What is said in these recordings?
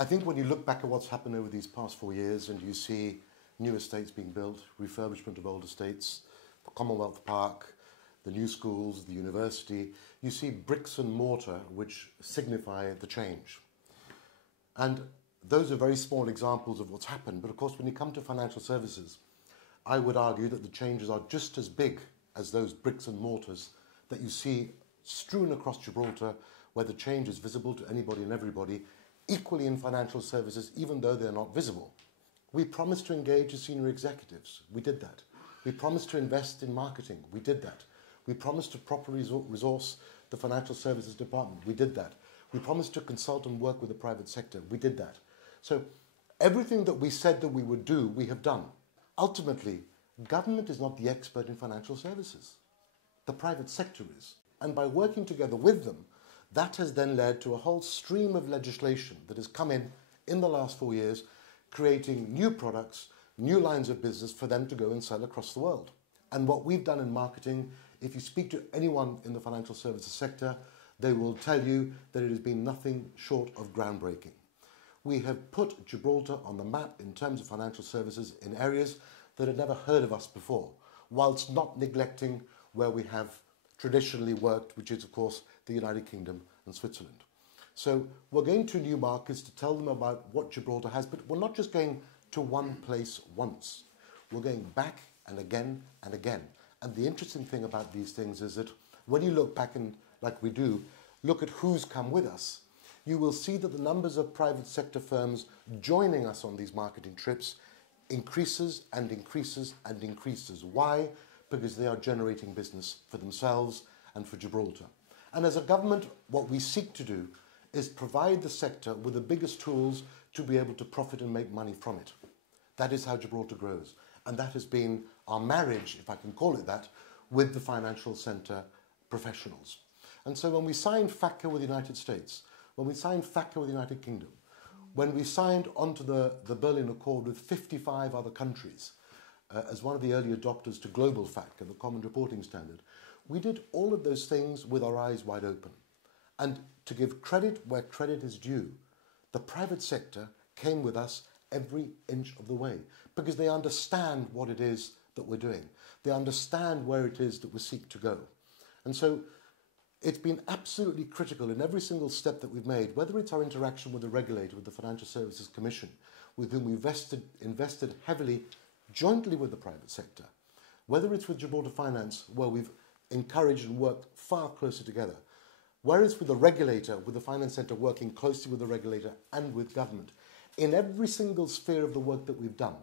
I think when you look back at what's happened over these past 4 years and you see new estates being built, refurbishment of old estates, the Commonwealth Park, the new schools, the university, you see bricks and mortar which signify the change. And those are very small examples of what's happened. But of course, when you come to financial services, I would argue that the changes are just as big as those bricks and mortars that you see strewn across Gibraltar, where the change is visible to anybody and everybody, equally in financial services, even though they're not visible. We promised to engage as senior executives. We did that. We promised to invest in marketing. We did that. We promised to properly resource the financial services department. We did that. We promised to consult and work with the private sector. We did that. So everything that we said that we would do, we have done. Ultimately, government is not the expert in financial services. The private sector is. And by working together with them, that has then led to a whole stream of legislation that has come in the last 4 years, creating new products, new lines of business for them to go and sell across the world. And what we've done in marketing, if you speak to anyone in the financial services sector, they will tell you that it has been nothing short of groundbreaking. We have put Gibraltar on the map in terms of financial services in areas that had never heard of us before, whilst not neglecting where we have traditionally worked, which is, of course, the United Kingdom and Switzerland. So we're going to new markets to tell them about what Gibraltar has, but we're not just going to one place once. We're going back and again and again. And the interesting thing about these things is that when you look back and, like we do, look at who's come with us, you will see that the numbers of private sector firms joining us on these marketing trips increases and increases and increases. Why? Because they are generating business for themselves and for Gibraltar. And as a government, what we seek to do is provide the sector with the biggest tools to be able to profit and make money from it. That is how Gibraltar grows. And that has been our marriage, if I can call it that, with the financial centre professionals. And so when we signed FATCA with the United States, when we signed FATCA with the United Kingdom, when we signed onto the Berlin Accord with 55 other countries, as one of the early adopters to global FATCA, the Common Reporting Standard, we did all of those things with our eyes wide open. And to give credit where credit is due, the private sector came with us every inch of the way because they understand what it is that we're doing. They understand where it is that we seek to go. And so it's been absolutely critical in every single step that we've made, whether it's our interaction with the regulator, with the Financial Services Commission, with whom we've invested heavily jointly with the private sector, whether it's with Gibraltar Finance, where we've encouraged and worked far closer together, whereas with the regulator, with the finance centre working closely with the regulator and with government, in every single sphere of the work that we've done,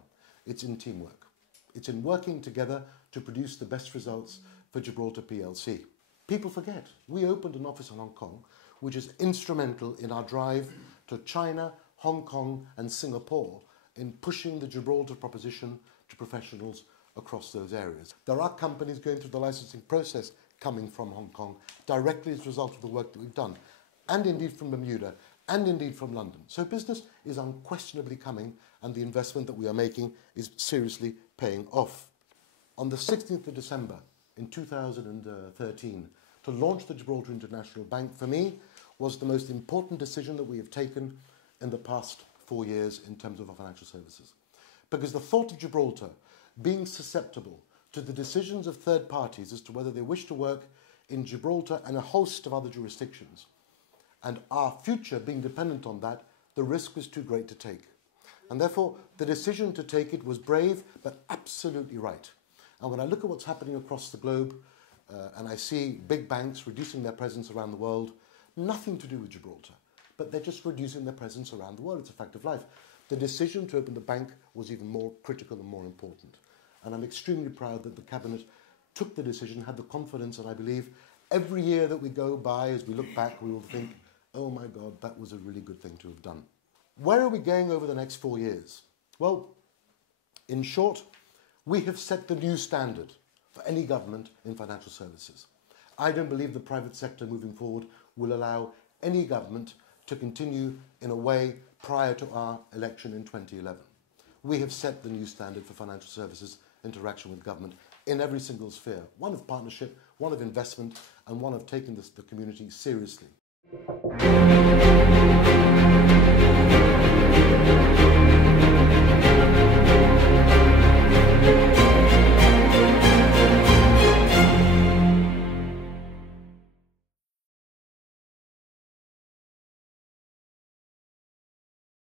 it's in teamwork. It's in working together to produce the best results for Gibraltar PLC. People forget, we opened an office in Hong Kong, which is instrumental in our drive to China, Hong Kong and Singapore in pushing the Gibraltar proposition to professionals across those areas. There are companies going through the licensing process coming from Hong Kong directly as a result of the work that we've done, and indeed from Bermuda, and indeed from London. So business is unquestionably coming, and the investment that we are making is seriously paying off. On the 16th of December in 2013, to launch the Gibraltar International Bank, for me, was the most important decision that we have taken in the past 4 years in terms of our financial services. Because the thought of Gibraltar being susceptible to the decisions of third parties as to whether they wish to work in Gibraltar and a host of other jurisdictions, and our future being dependent on that, the risk was too great to take. And therefore, the decision to take it was brave, but absolutely right. And when I look at what's happening across the globe, and I see big banks reducing their presence around the world, nothing to do with Gibraltar, but they're just reducing their presence around the world. It's a fact of life. The decision to open the bank was even more critical and more important. And I'm extremely proud that the Cabinet took the decision, had the confidence, and I believe every year that we go by, as we look back, we will think, oh my God, that was a really good thing to have done. Where are we going over the next 4 years? Well, in short, we have set the new standard for any government in financial services. I don't believe the private sector moving forward will allow any government to continue in a way prior to our election in 2011. We have set the new standard for financial services interaction with government in every single sphere, one of partnership, one of investment, and one of taking the community seriously.